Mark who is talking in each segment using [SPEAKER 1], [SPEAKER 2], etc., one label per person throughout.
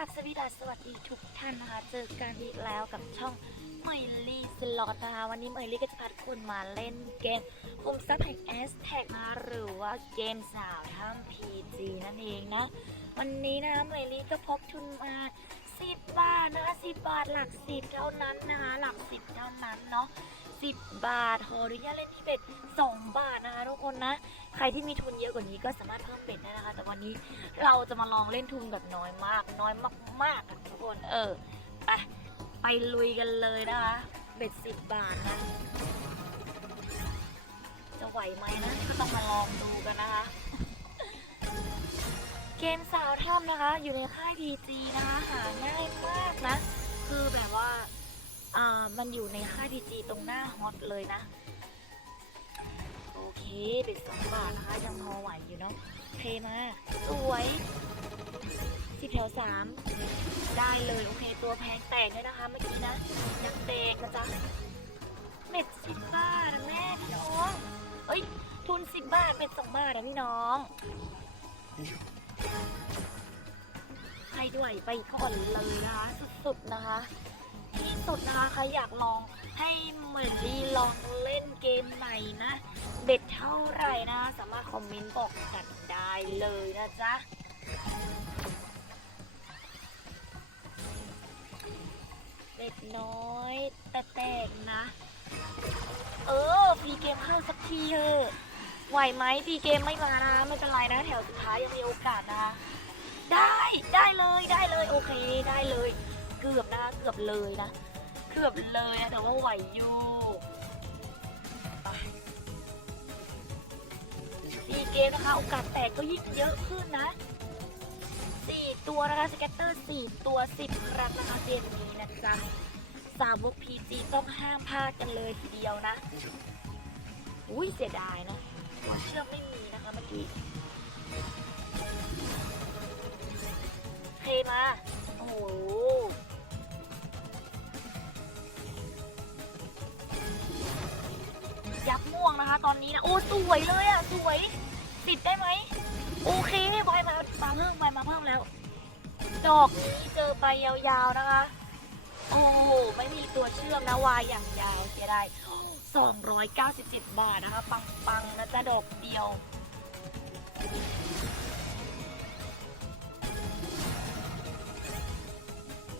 [SPEAKER 1] ราบสวีดัสสวัสดีทุกท่านนะคะ เจอกันอีกแล้วกับช่องเมยลี่สล็อตนะคะ วันนี้เมยลี่ก็จะพาทุกคนมาเล่นเกมคุมทรัพย์แห่งแอสแท็กนะหรือว่าเกมสาวถ้ำพีจีนั่นเองนะ วันนี้นะเมยลี่ก็พกทุนมา10บาทนะคะ10บาทหลัก10เท่านั้นนะคะหลัก10เท่านั้นเนาะ 10 บาทขออนุญาเล่นที่เบ็ด2 บาทนะคะทุกคนนะ ใครที่มีทุนเยอะกว่านี้ก็สามารถเพิ่มเบ็ดได้นะคะ แต่วันนี้เราจะมาลองเล่นทุนแบบน้อยมาก น้อยมากๆอะทุกคนเออไปไปลุยกันเลยนะคะ เบ็ดสิบบาทนะจะไหวไหมนะ ก็ต้องมาลองดูกันนะคะ เกมสาวถ้ำนะคะ อยู่ในค่าย PG นะคะ หาง่ายมากนะ คือแบบว่า อ่า มันอยู่ในค่าย PG ตรงหน้าฮอตเลยนะ โอเคเบ็ดสองบาทนะคะ ยังพอไหวอยู่เนาะเคมา สวยสิบแถวสามได้เลยโอเค ตัวแพงแตกด้วยนะคะเมื่อกี้นะยังแตกนะจ๊ะเบ็ดสิบบาทนะแม่พี่น้องเอ้ย ทุนสิบบาทเบ็ดสองบาทนะพี่น้องให้ด้วยไปก่อนเลยนะคะสุดๆนะคะ ที่สุดนะคะใครอยากลองให้เหมือนดีลองเล่นเกมใหม่นะ เบ็ดเท่าไหร่นะ สามารถคอมเมนต์บอกกันได้เลยนะจ๊ะเบ็ดน้อยแต่แตกนะ เออพีเกมเข้าสักทีเถอะไหวไหมพีเกมไม่มานะ ไม่เป็นไรนะแถวสุดท้ายยังมีโอกาสนะคะได้ได้เลยได้เลยโอเคได้เลย เกือบนะเกือบเลยนะ เกือบเลยนะแต่ว่าไหวอยู่ปสี่เกมนะคะโอกาสแตกก็ยิ่งเยอะขึ้นนะสี่ตัวนะคะสเก็ตเตอร์สี่ตัวสิบครั้งนะคะเกมนี้นะจ๊ะสาวกพีจีต้องห้ามพลาดกันเลยทีเดียวนะ อุ้ยเสียดายนะตัวเชื่อมไม่มีนะคะเมื่อกี้ ดอกนี้เจอไปยาวๆนะคะ โอ้ไม่มีตัวเชื่อมนะวายอย่างยาวเสียดาย297 บาทนะคะ ปังๆนะจ๊ะดอกเดียว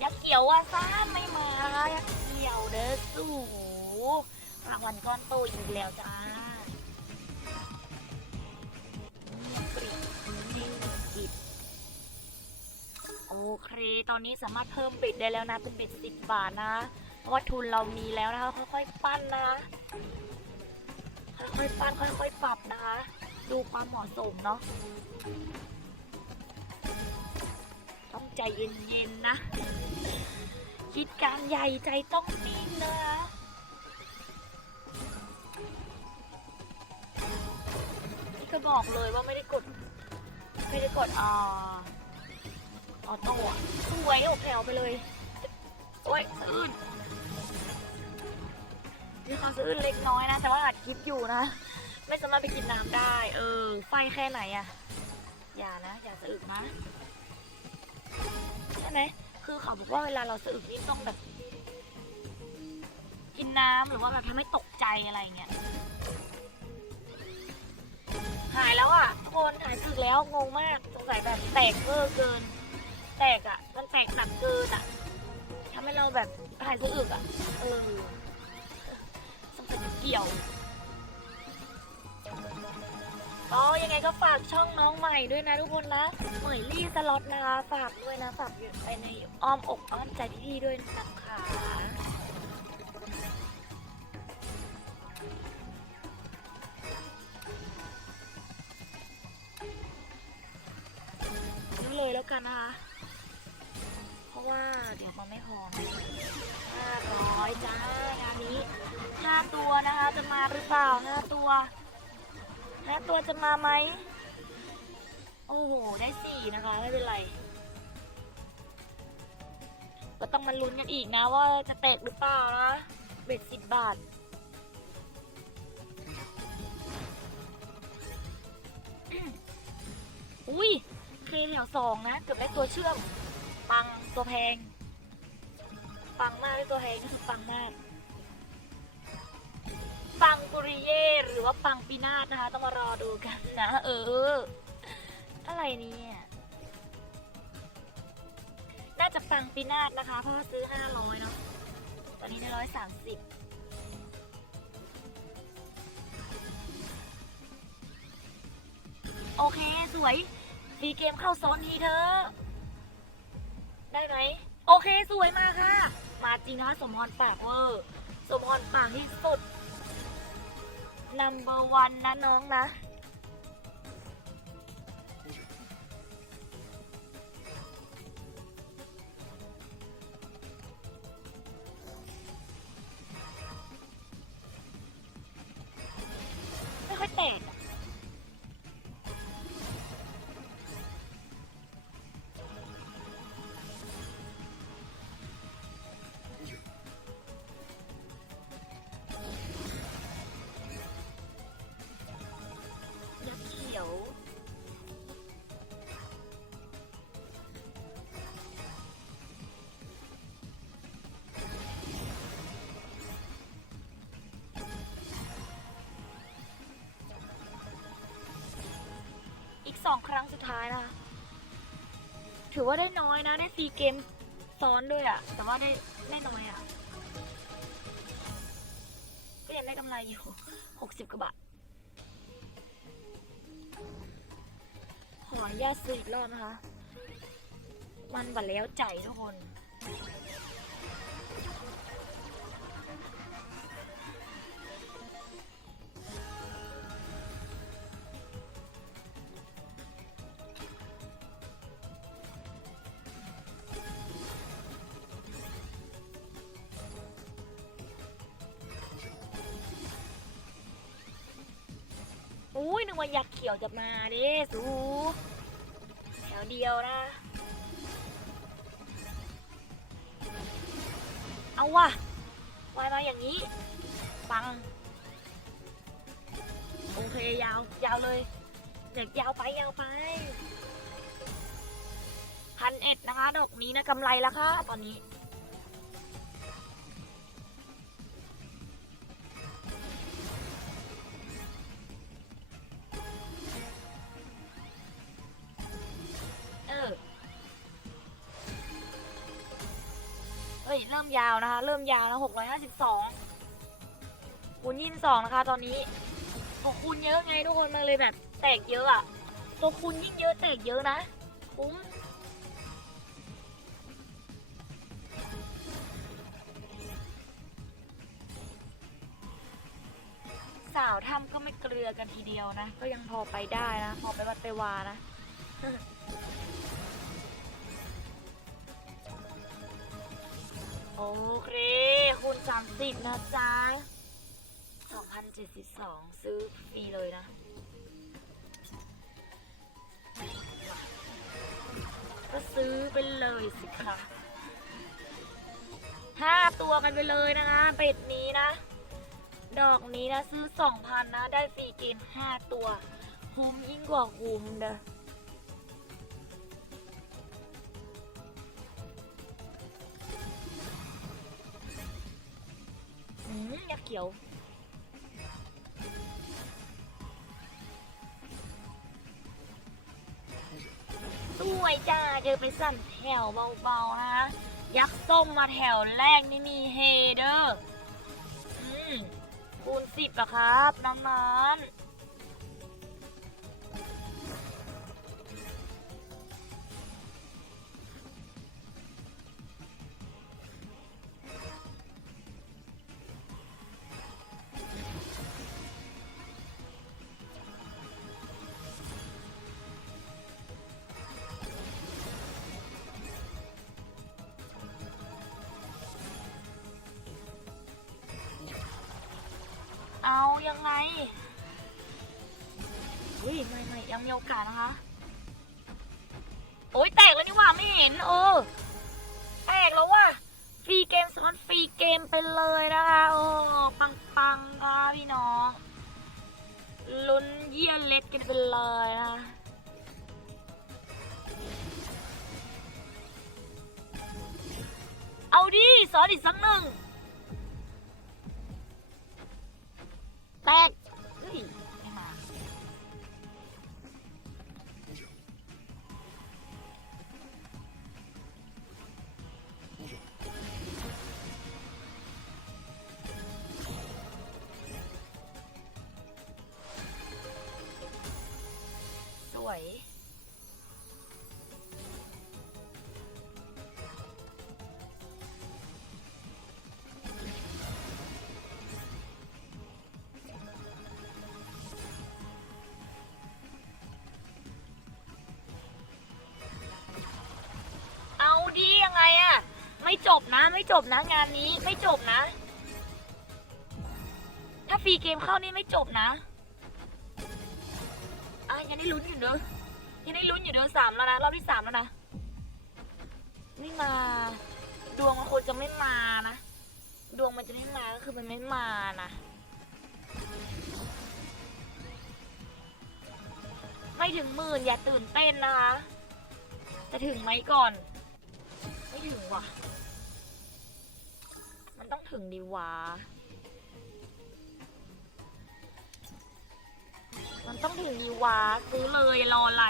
[SPEAKER 1] ยักษ์เขียวว่าซ่าไม่มายักษ์เขียวเด้อสู่รางวัลก้อนโตอีกแล้วจ้าปริจิงกิบโอ เค ตอนนี้สามารถเพิ่มบิดได้แล้วนะ เป็นบิดสิบบาทนะ เพราะว่าทุนเรามีแล้วนะคะ ค่อยๆปั้นนะค่อยๆปั้นค่อยๆปรับนะคะ ดูความเหมาะสมเนาะ ต้องใจเย็นๆนะ คิดการใหญ่ใจต้องนิ่งนะนี่ก็บอกเลยว่าไม่ได้กด ไม่ได้กดอ่า ออโต้อะสวยอกแถวไปเลย โอ้ยสะอื้นมีความสะอื้นเล็กน้อยนะ แต่ว่าอัดคลิปอยู่นะ ไม่สามารถไปกินน้ำได้ เออ ไฟแค่ไหนอะอย่านะ อย่าสะอึกนะ ใช่ไหม คือเขาบอกว่าเวลาเราสะอึกนี่ต้องแบบ กินน้ำหรือว่าแบบทำให้ตกใจอะไรเงี้ย หายแล้วอะทุกคนหายสึกแล้วงงมากสงสัยแบบแตกเวอร์เกิน แตกอะ มันแตกหนักเกินอะทำให้เราแบบหายสะอึกอะ เออสงสัยจะเกี่ยวอ๋อยังไงก็ฝากช่องน้องใหม่ด้วยนะทุกคนนะเหมยลี่สล็อตนะคะฝากด้วยนะฝากอยู่ไปในอ้อมอกอ้อมใจพี่ๆด้วยนะคะรู้เลยแล้วกันนะคะ ราะว่าเดี๋ยวมันไม่พอห้าร้อยจ้างานนี้ห้าตัวนะคะ จะมาหรือเปล่าห้าตัวห้าตัวจะมาไหมโอ้โห ได้สี่นะคะ ไม่เป็นไร ก็ต้องมาลุ้นกันอีกนะว่าจะแตกหรือเปล่านะเบ็ดสิบบาทอุ้ยเคแถวสองนะ เกือบได้ตัวเชื่อม ปังตัวแพง ปังมากเลยตัวแพงก็คือปังมาก ปังปุริเย่หรือว่าปังปีนาศนะคะ ต้องมารอดูกันนะเออ อะไรเนี่ยน่าจะปังปีนาศนะคะ เพราะว่าซื้อห้าร้อยเนาะตอนนี้ได้ร้อยสามสิบโอเค สวยฟรีเกมเข้าโซนทีเธอะ ได้ไหมโอเคสวยมากค่ะ มาจริงนะคะสมพรปากเวอร์สมพรปากที่สุด number one นะน้องนะ อีกสองครั้งสุดท้ายนะคะ ถือว่าได้น้อยนะ ได้ฟรีเกมซ้อนด้วยอะแต่ว่าได้ได้น้อยอะก็ยังได้กำไรอยู่หกสิบกว่าบาทขออนุญาตซื้ออีกรอบนะคะ มันบัดแล้วใจทุกคน ว่ายักษ์เขียวจะมาเด้สูแถวเดียวนะ เอาว่ะวายมาอย่างนี้ ปัง โอเคยาว ยาวเลย เด็กยาวไปยาวไปพันเอ็ดนะคะ ดอกนี้นะกำไรแล้วค่ะ ตอนนี้ ยาวนะคะ เริ่มยาวแล้วหกร้อยห้าสิบสองคูณยี่สิบสองนะคะ ตอนนี้พอคูณเยอะไงทุกคนมันเลยแบบ แตกเยอะอะตัวคูณยิ่งเยอะแตกเยอะนะคุ้มสาวทำก็ไม่เกลือกันทีเดียวนะ ก็ยังพอไปได้นะ พอไปวัดไปวานะ โอเคคูณสามสิบนะจ๊ะสองพันเจ็ดสิบสองซื้อฟรีเลยนะก็ซื้อไปเลยสิคะห้าตัวกันไปเลยนะคะเป็ดนี้นะ ดอกนี้นะ ซื้อสองพันนะ ได้ฟรีเกมห้าตัว คุ้มยิ่งกว่าคุ้มเด้อ ขียวสวยจ้าเจอไปสั่นแถวเบาๆนะยักษ์ส้มมาแถวแรกนี่มีเฮเดอร์ อืมคูณสิบอะครับน้องๆเยังไงเฮ้ยไม่ไม่ยังมีโอกาสนะคะ โอ้ยแตกแล้วนี่ว่าไม่เห็นเออแตกแล้วว่ะฟรีเกมซ้อนฟรีเกมไปเลยนะคะโอ้ปังปังๆค่ะพี่น้องลุ้นเยี่ยเล็ดกันไปเลยนะซอาดิสอนอีกสักหนึ่ง แตก จบนะ ไม่จบนะงานนี้ไม่จบนะ ถ้าฟรีเกมเข้านี่ไม่จบนะอะยังได้ลุ้นอยู่เนอะยังได้ลุ้นอยู่เนอสามแล้วนะรอบที่สามแล้วนะไม่มา ดวงมันควรจะไม่มานะดวงมันจะไม่มาก็คือมันไม่มานะไม่ถึงหมื่นอย่าตื่นเต้นนะคะจะถึงไหมก่อน ไม่ถึงว่ะ ต้องถึงดีวะมันต้องถึงดีวะซื้อเลยรออะไร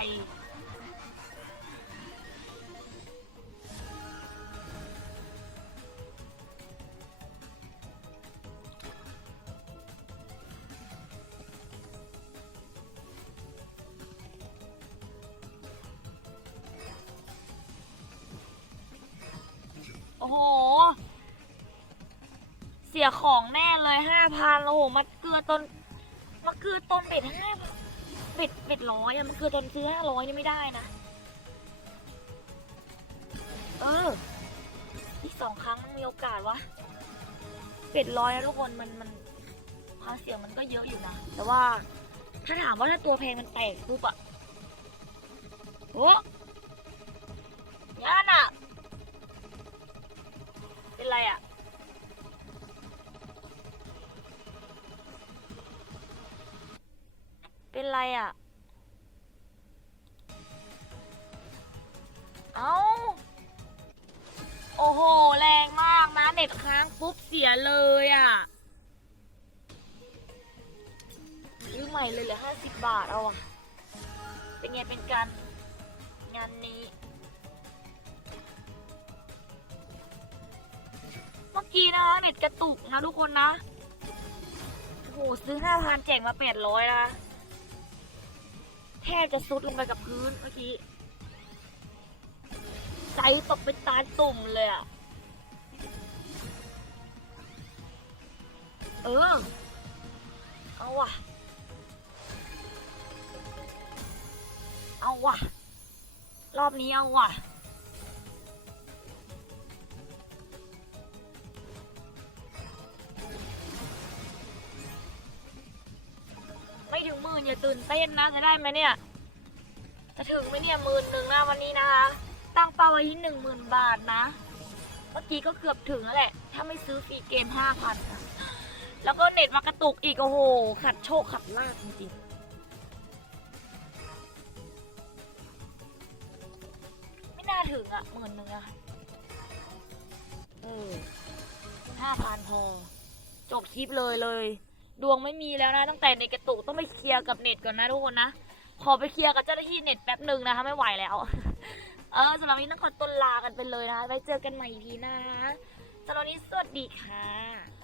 [SPEAKER 1] สียของแน่เลยห้าพันโอ้โหมาเกลือต้นมาเกลือต้นเบ็ดห้าเบ็ดเบ็ดร้อยอะมันเกลือต้นซื้อห้าร้อยนี่ไม่ได้นะ เอออีกสองครั้งมันมีโอกาสวะเบ็ดร้อยนะทุกคนมันมันความเสี่ยงมันก็เยอะอยู่นะ แต่ว่า ถ้าถามว่าถ้าตัวแพงมันแตกปุ๊บอะโอ้ เป็นไรอะ่ะ เอาโอ้โห แรงมากนะเน็ตค้างปุ๊บเสียเลยอะ่ะซื้อใหม่เลยเหลือห้าสิบบาทเอาอะเป็นไงเป็นการงานนี้เมื่อกี้นะคะเน็ตกระตุกนะทุกคนนะ โอ้โห ซื้อห้าพันแจกมาแปดร้อยนะ แทบจะซุดลงไปกับพื้นเมื่อกี้ใจตกเป็นตาตุ่มเลยอะเออ เอาว่ะ เอาว่ะ รอบนี้เอาว่ะ ไม่ถึงหมื่นอย่าตื่นเต้นนะจะได้ไหมเนี่ย จะถึงไหมเนี่ยหมื่นหนึ่งนะวันนี้นะคะ ตั้งเป้าไว้ที่หนึ่งหมื่นบาทนะ เมื่อกี้ก็เกือบถึงแล้วแหละ ถ้าไม่ซื้อฟรีเกมห้าพันแล้วก็เน็ตมากระตุกอีกโอ้โห ขัดโชคขัดลาบจริงๆไม่น่าถึงอะหมื่นหนึ่งอะเออห้าพันพอจบคลิปเลยเลย ดวงไม่มีแล้วนะ ตั้งแต่ในกระตุกต้องไปเคลียร์กับเน็ตก่อนนะทุกคนนะ ขอไปเคลียร์กับเจ้าหน้าที่เน็ตแป๊บหนึ่งนะคะไม่ไหวแล้ว เออสำหรับนนี้ต้องขอตัวลากันไปเลยนะคะไว้เจอกันใหม่อีพีหน้าสำหรับนี้สวัสดีค่ะ